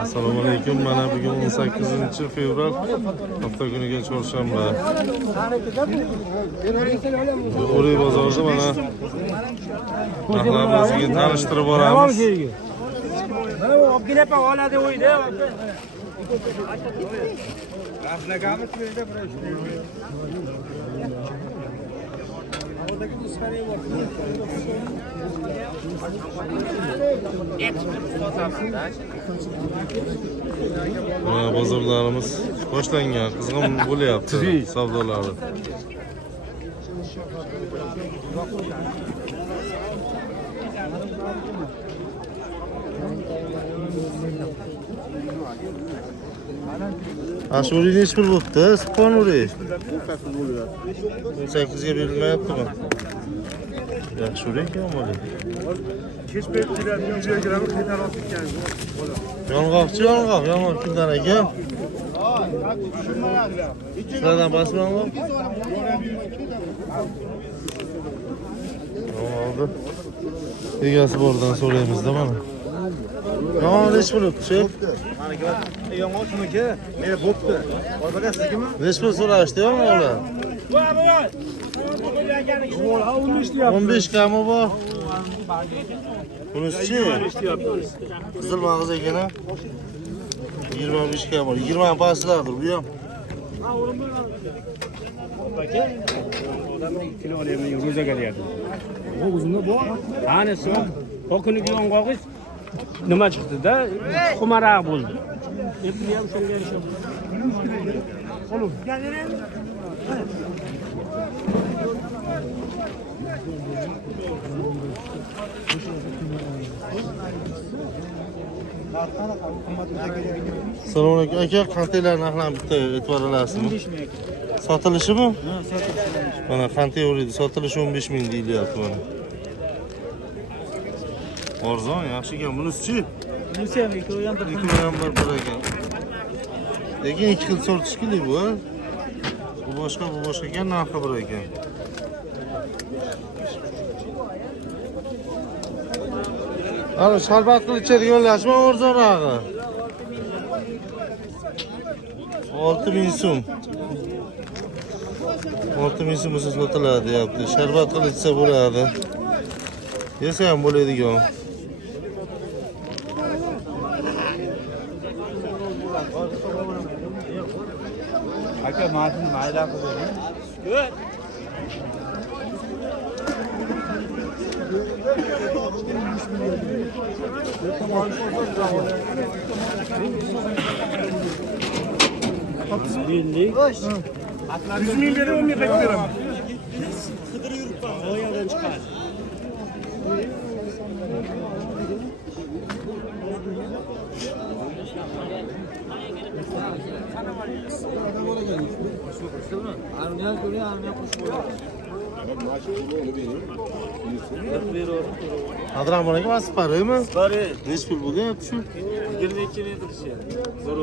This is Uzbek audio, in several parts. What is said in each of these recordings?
Assalomu alaykum. Mana bugun 18-fevral hafta kuniga chorshanba. O'ri bozorida mana narxlarimizni tanishtirib boramiz. Mana bu obgilapa oladi o'yda. Bozorlarimiz boshlangan, qizg'in bo'lyapti savdolari. Ashuri nechi pul bo'pti? Siqon uri. 8 ga berilmayaptimi? Yaxshi uri ekan mana. Kech paytlar joyga kirib qaytarib ketgan. Yong'oqchi yong'oq kundan ekan. Shulardan basmanmi? Oldi. Egasi bordan so'raymiz-da mana. Yong'oq nechi pul o'tdi? Mana yong'oq shuniki, meni bo'pti. Hozirga sizgimi? Nechi pul so'rashdi yong'oqlar? 15 kami bor. Bunisi-chi? Qizil mag'iz ekan-a? 25 kam bor. 20 paslardir bu ham. Odamning kilo olaymi, ro'zaga deydi. Bu o'zimda bor. Qanisi? Bu kungi yong'og'ingiz nima chiqdi-da? Xumaroq bo'ldi. Endi ham shunga yarashib. Olib. Assalomu alaykum aka, qantalar narxlarni bitta e'tibor olasizmi? 15 ming aka. Sotilishimi? Ha, sotib. Mana qancha o'raydi? Sotilishi 15 ming deyilyapti mana. Arzon, yaxshi ekan. Bunisi-chi? Bunisi ham ikkovi ham bir bir ekan. Lekin ikki xil sortish kerak bu. Bu boshqa ekan, narxi bir ekan. Ana sharbat qilib ichadiganlarmi arzonrog'i? 6000 so'm. 6000 so'm sotiladi deyapti. Sharbat qilib ichsa bo'ladi. Yesa ham bo'ladigan. aka mashina mayda qilib. Good. Birlik. 100 ming berib 10 ming qaytib beraman. Qidirib yuribman. O yerdan chiqar. Adram bor ekan, siparimi? Sipari. Nechi pul bo'lyapti shu? 22 ming qilishi. Zo'r.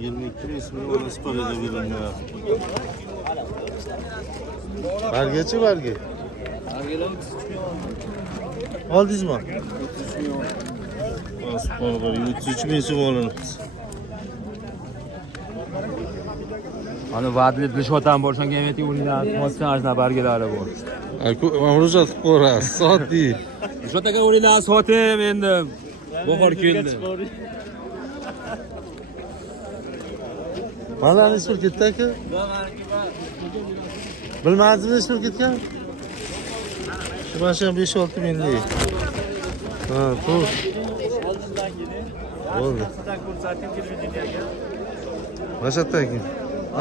22 ming so'm siparida berilyapti. Bargachi barga? Argelar 33 ming. Oldingizmi? 33 ming. Subhanalloh, 33 ming so'm olinibdi. Ana va'dali dilshotam bor, shunga aytib o'rnidan mosdan ajna bargalari bor. Ma'ruzat qilib ko'rasiz, soatdi. Dilshotaga o'rnidan sotim endi. Bahor keldi. Mana nechi pul ketdi aka? Bilmadingizmi nechi pul ketgan? Shu mana 5-6 minglik. Ha, to'g'ri. Bo'ldi. Mashatdagi.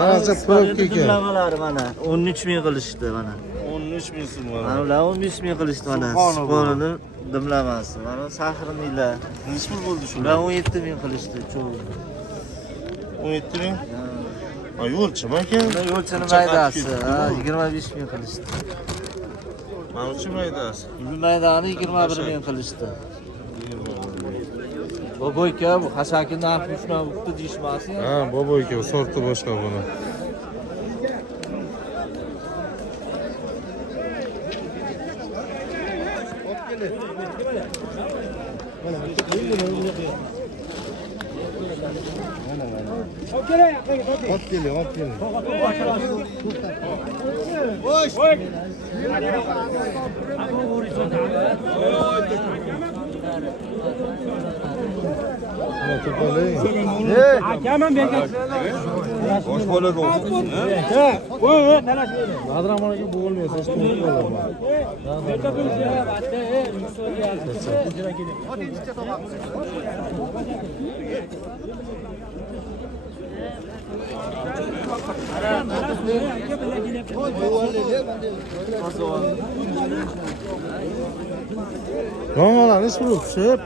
Ancha probka ekan. Nimalar mana 13 ming qilishdi mana. 13 ming so'm mana. Mana ular 15 ming qilishdi mana. Siponini dimlamasi. Mana sahrniylar. Nechi pul bo'ldi shu? Ular 17 ming qilishdi, cho'g'. 17 ming? Ha, yo'lchimi aka? Ular yo'lchini maydasi, 25 ming qilishdi. Mana shu maydasi. Bu maydani 21 ming qilishdi. Boboyka bu hasaki narxi shuna bo'pti deyishmasi. Ha, boboyka sorti boshqa buni. Ot keling, ot keling. Mana to'palang. Akaman bergan. Bosh bo'ladi olsun. Voy, talashmaydi. Madram onaga bo'g'ilmaysa, hech kim bo'lmaydi. Romalar ish bo'lib tushib,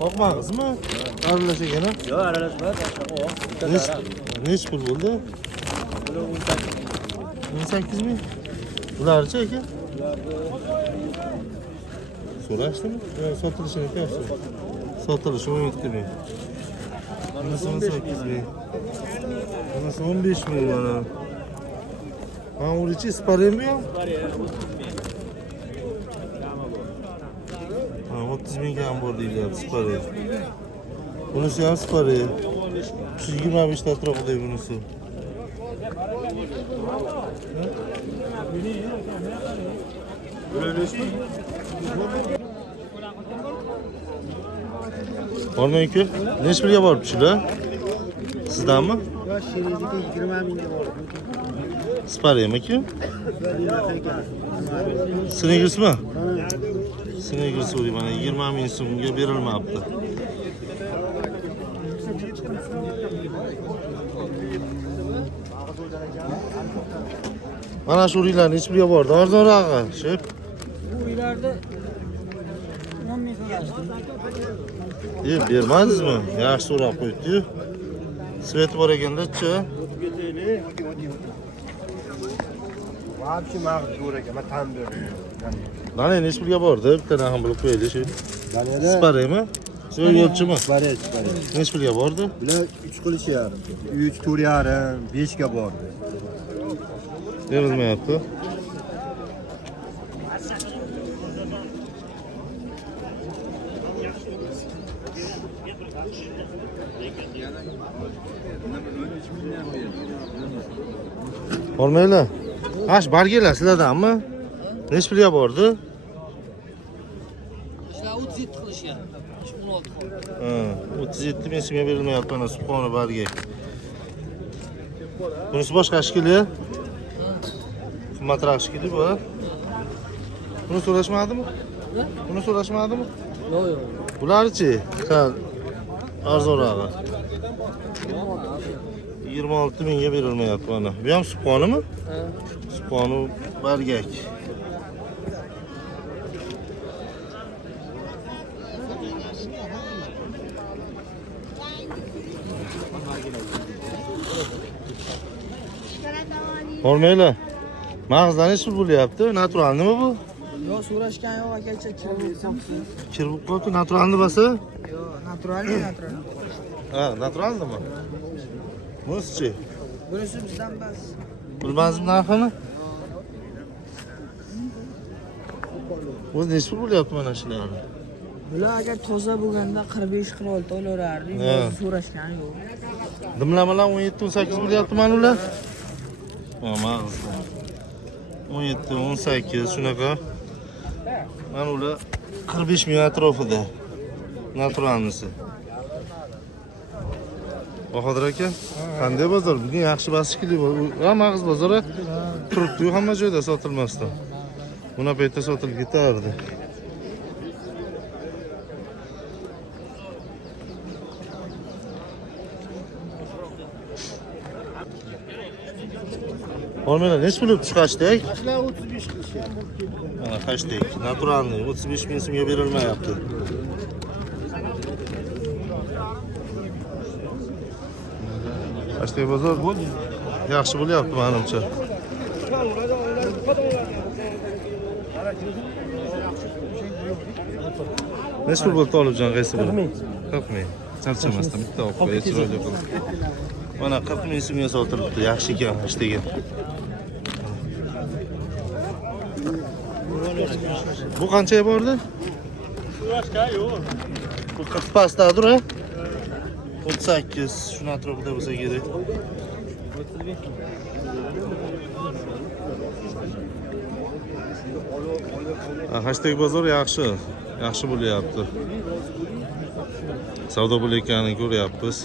qoqmag'izmi? Aralash ekan. Yo'q, aralashmadi. Nech pul bo'ldi? 18 ming. Bularchi aka? So'rashdimi? Sotilishini aytyapsiz. Sotilishi 17 ming. Bunisi 18 ming. Bunisi 15 ming mana. Ha, urichi sparenmi ham? Ha, 30 ming ham bor deyapti sparen. Bunisi ham sparen. 125 ta atrofida bunisi. Bormayku. Nech pulga boribsizlar? Sizdanmi? Yosh sherinizniki 20 mingga bor. Sparenmi-ku? Snegersmi? Snegers o'ri mana 20 ming so'mga berilmabdi. Mana shu uylar nech pulga bordi? Arzonrog'i, shep. Bu uylarda 10 ming so'rashdi. Bermadingizmi? Yaxshi so'rab qo'ydi-yu. Svet bor ekanda-chi. Vaqti mag'z zo'r ekan, men tan berdim. Mana nech pulga bordi? Bittadan ham bilib qo'yaylik shu. Sparemi? Shu yo'lchimi? Baret. Nech pulga bordi? Bular 3 qilishyapti. 3, 4,5, 5 ga bordi. Berilmayapti. Bormaylar. Ash barginglar sizlardanmi? Nech pulga bordi? Sizlar 37 qilishyapti. 16 qoldi. Ha, 37 ming so'mga berilmayapti mana subhona bargi. Bunisi boshqa shkili. Qimmatroq shkili bu. Buni so'rashmadimi? Buni so'rashmadimi? Yo'q, yo'q. Bularchi? Sal arzonrog'i. 26 mingga berilmayapti mana. Bu ham subhonimi? Ha. Subhonu bargak. Bormaylar. Mag'zdan ish bo'lyapti. Naturalnimi bu? Yo'q, so'rashgan yo'q, akacha Kirib qoldi. Naturalni basa? Yo'q, natural. Ha, naturalnimi? Bunisi-chi? Bunisi bizdan bas. Bilmasdim narxini. O'zi nech pul bo'lyapti mana shularni? Bular agar toza bo'lganda 45-46 olardi. Ha. So'rashgan yo'q. Dimlamalar 17-18 bo'lyapti mana ular. Ha, mag'zda. 17-18 shunaqa. Mana ular 45 ming atrofida. Naturalnisi. Bahodir aka, qanday bozor? Bugun yaxshi baskili bor. Va mag'iz bozori turibdi-yu hamma joyda sotilmasdan. Buna paytda sotilib ketardi. Olmaylar, nech pul chiqashdik? Tashlar 35 qilishyapti. Mana hashtag naturalniy 35 ming so'mga berilmayapti. Hashtag bozor yaxshi bo'lyapti menimcha. Nech pul bo'ldi Tolibjon qaysi biri? 40 ming. Charchamasdan bitta olib qo'y, chiroyli qilib. Mana 40 ming so'mga sotilibdi, yaxshi ekan hashtag. Bu qanchaga bordi? Bu 40 pastdadir ha? 38 shuni atrofida bo'lsa kerak. Hashtag bozor yaxshi. Yaxshi bo'lyapti. Savdo bo'layotganini ko'ryapmiz.